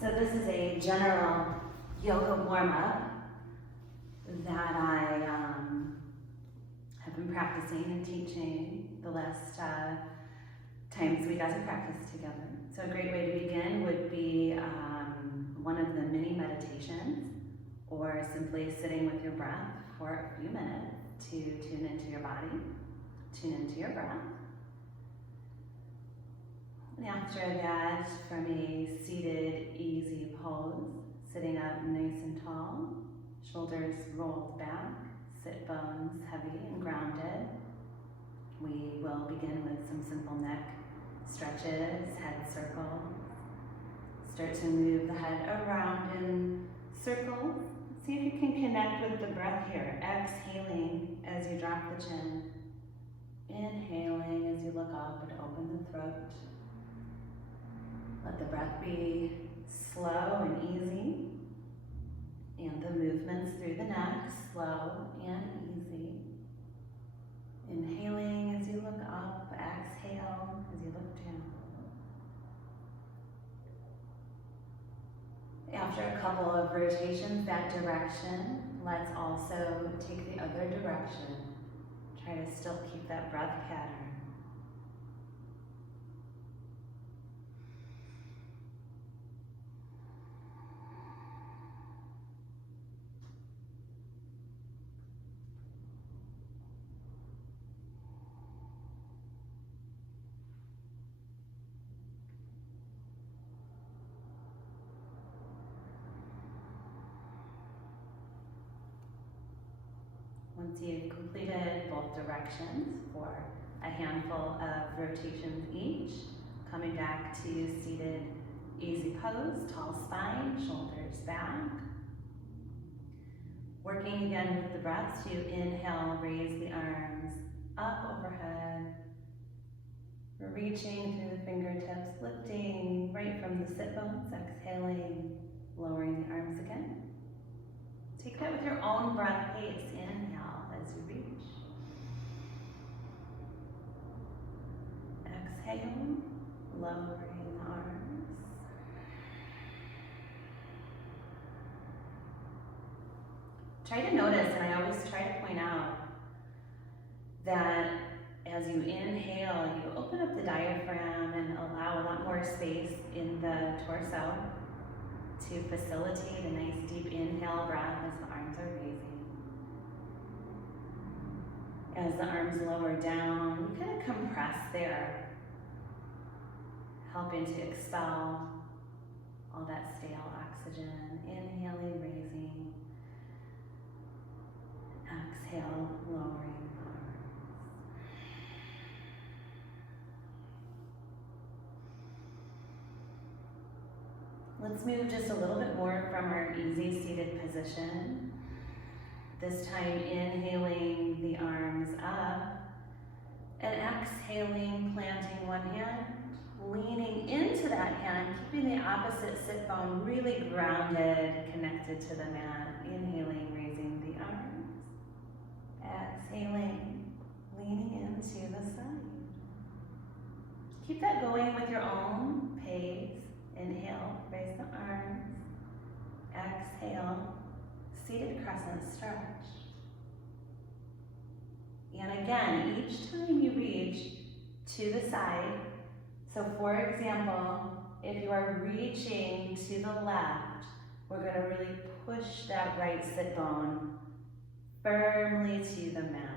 So this is a general yoga warm-up that I have been practicing and teaching the last times we got to practice together. So a great way to begin would be one of the mini meditations, or simply sitting with your breath for a few minutes to tune into your body, tune into your breath. And after that, from a seated, easy pose, sitting up nice and tall, shoulders rolled back, sit bones heavy and grounded. We will begin with some simple neck stretches, head circles. Start to move the head around in circles. See if you can connect with the breath here. Exhaling as you drop the chin. Inhaling as you look up and open the throat. Let the breath be slow and easy. And the movements through the neck, slow and easy. Inhaling as you look up, exhale as you look down. After a couple of rotations that direction, let's also take the other direction. Try to still keep that breath pattern. Once you've completed both directions for a handful of rotations each, coming back to seated easy pose, tall spine, shoulders back. Working again with the breath to inhale, raise the arms up overhead. Reaching through the fingertips, lifting right from the sit bones, exhaling, lowering the arms again. Take that with your own breath pace. Inhale as you reach. Exhale, lowering the arms. Try to notice, and I always try to point out, that as you inhale, you open up the diaphragm and allow a lot more space in the torso to facilitate a nice deep inhale breath as the arms are raising. As the arms lower down, you kind of compress there, helping to expel all that stale oxygen. Inhaling, raising. Exhale, lowering the arms. Let's move just a little bit more from our easy seated position. This time inhaling the arms up and exhaling, planting one hand, leaning into that hand, keeping the opposite sit bone really grounded, connected to the mat. Inhaling, raising the arms. Exhaling, leaning into the side. Keep that going with your own pace. Inhale, raise the arms. Exhale, seated crescent stretch. And again, each time you reach to the side, so for example, if you are reaching to the left, we're going to really push that right sit bone firmly to the mat.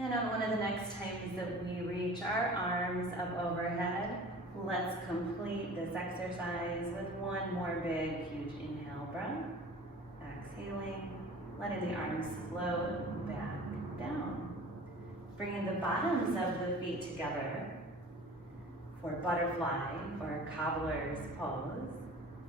And on one of the next times that we reach our arms up overhead, let's complete this exercise with one more big, huge inhale breath. Exhaling, letting the arms float back down. Bringing the bottoms of the feet together for butterfly or cobbler's pose.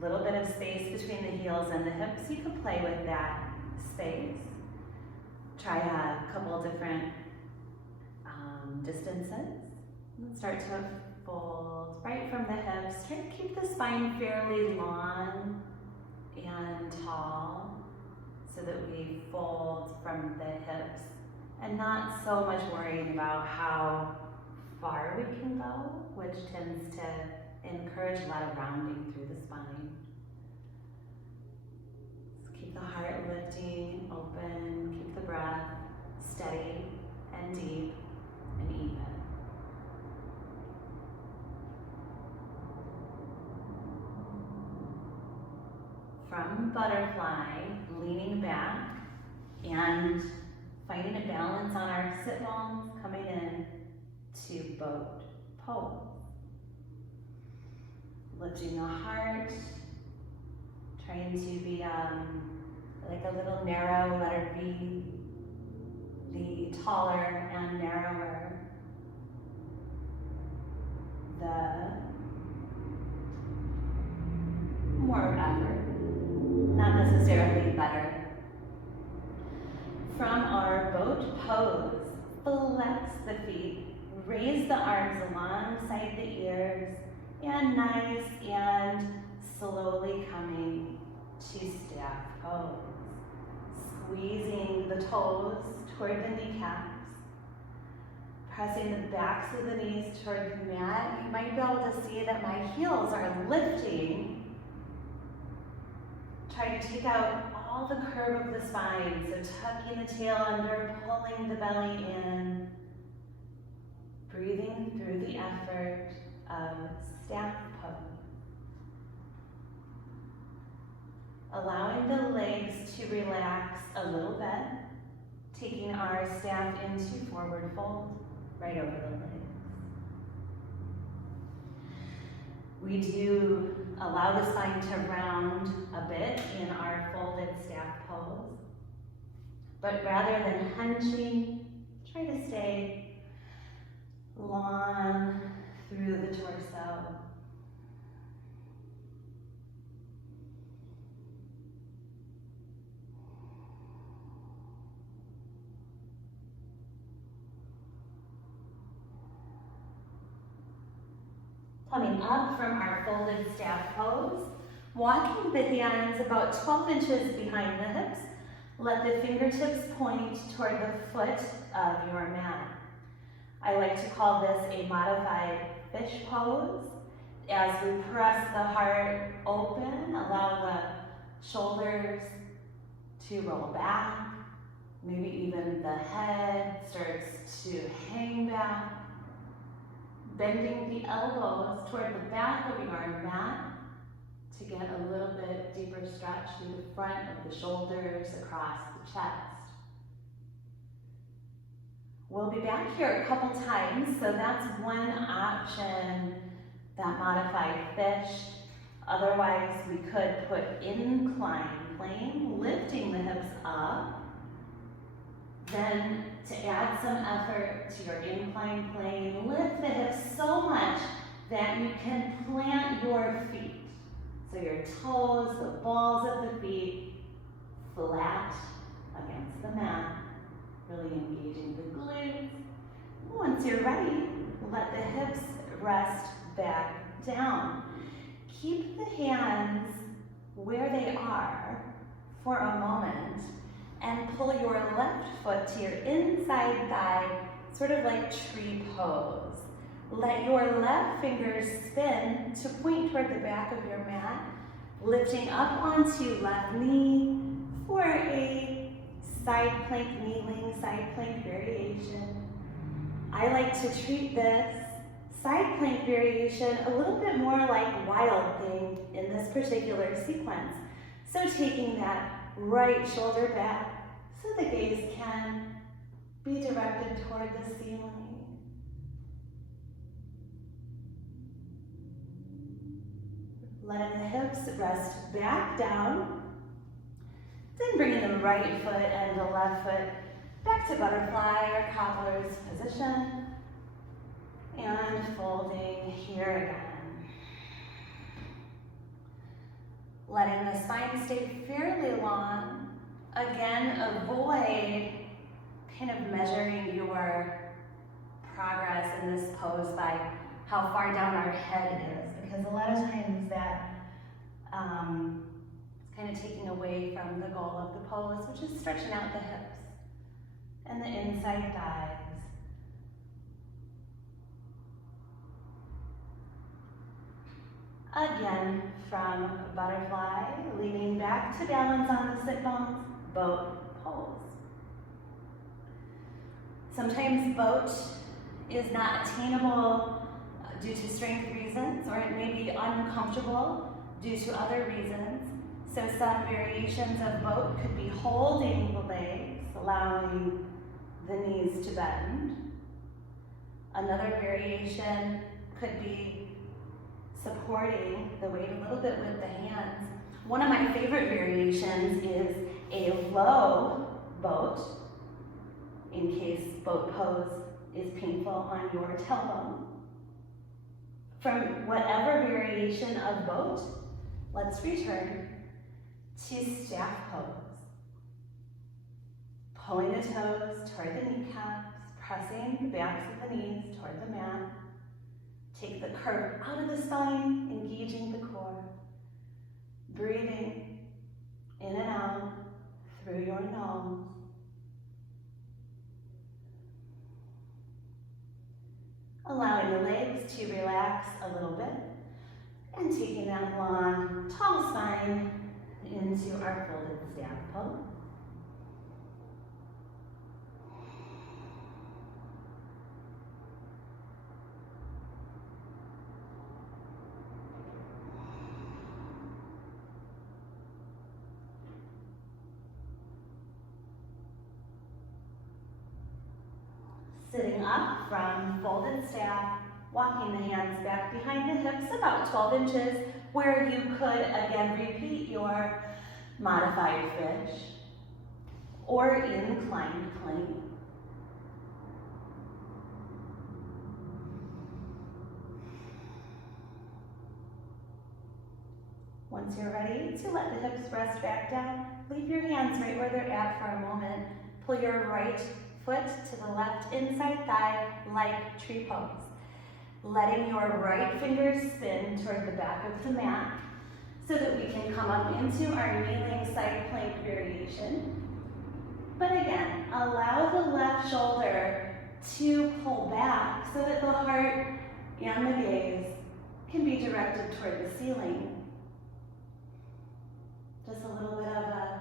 Little bit of space between the heels and the hips. You can play with that space. Try a couple different distances. And start to fold right from the hips. Try to keep the spine fairly long and tall so that we fold from the hips and not so much worrying about how far we can go, which tends to encourage a lot of rounding through the spine. So keep the heart lifting, open, keep the breath steady and deep and even. From butterfly, leaning back and finding a balance on our sit bones, coming in to boat pose. Lifting the heart, trying to be like a little narrow letter V, the taller and narrower the more effort, not necessarily better. From our boat pose, flex the feet, raise the arms alongside the ears, and nice and slowly coming to staff pose. Squeezing the toes toward the kneecaps, pressing the backs of the knees toward the mat. You might be able to see that my heels are lifting. Try to take out all the curve of the spine, so tucking the tail under, pulling the belly in, breathing through the effort of staff pose. Allowing the legs to relax a little bit, taking our staff into forward fold, right over the legs. We do allow the spine to round a bit in our folded staff pose, but rather than hunching, try to stay long through the torso. Coming up from our folded staff pose, walking the hands about 12 inches behind the hips. Let the fingertips point toward the foot of your mat. I like to call this a modified fish pose. As we press the heart open, allow the shoulders to roll back. Maybe even the head starts to hang back. Bending the elbows toward the back of your mat to get a little bit deeper stretch through the front of the shoulders, across the chest. We'll be back here a couple times, so that's one option, that modified fish. Otherwise, we could put incline plane, lifting the hips up. Then, to add some effort to your incline plane, lift the hips so much that you can plant your feet. So your toes, the balls of the feet, flat against the mat, really engaging the glutes. Once you're ready, let the hips rest back down. Keep the hands where they are for a moment and pull your left foot to your inside thigh, sort of like tree pose. Let your left fingers spin to point toward the back of your mat, lifting up onto left knee for a side plank kneeling, side plank variation. I like to treat this side plank variation a little bit more like Wild Thing in this particular sequence. So taking that right shoulder back so the gaze can be directed toward the ceiling. Letting the hips rest back down. Then bringing the right foot and the left foot back to butterfly or cobbler's position. And folding here again. Letting the spine stay fairly long. Again, avoid kind of measuring your progress in this pose by how far down our head is, because a lot of times that is kind of taking away from the goal of the pose, which is stretching out the hips and the inside thighs. Again, from butterfly, leaning back to balance on the sit bones, boat pose. Sometimes boat is not attainable due to strength reasons, or it may be uncomfortable due to other reasons. So some variations of boat could be holding the legs, allowing the knees to bend. Another variation could be supporting the weight a little bit with the hands. One of my favorite variations is a low boat, in case boat pose is painful on your tailbone. From whatever variation of boat, let's return to staff pose. Pulling the toes toward the kneecaps, pressing the backs of the knees toward the mat. Take the curve out of the spine, engaging the core. Breathing in and out through your nose. Allowing the legs to relax a little bit and taking that long, tall spine into our folded staff pose. Sitting up from folded staff, walking the hands back behind the hips about 12 inches, where you could again repeat your modified fish or inclined plane. Once you're ready to let the hips rest back down, leave your hands right where they're at for a moment. Pull your right foot to the left inside thigh like tree pose. Letting your right fingers spin toward the back of the mat so that we can come up into our kneeling side plank variation. But again, allow the left shoulder to pull back so that the heart and the gaze can be directed toward the ceiling. Just a little bit of a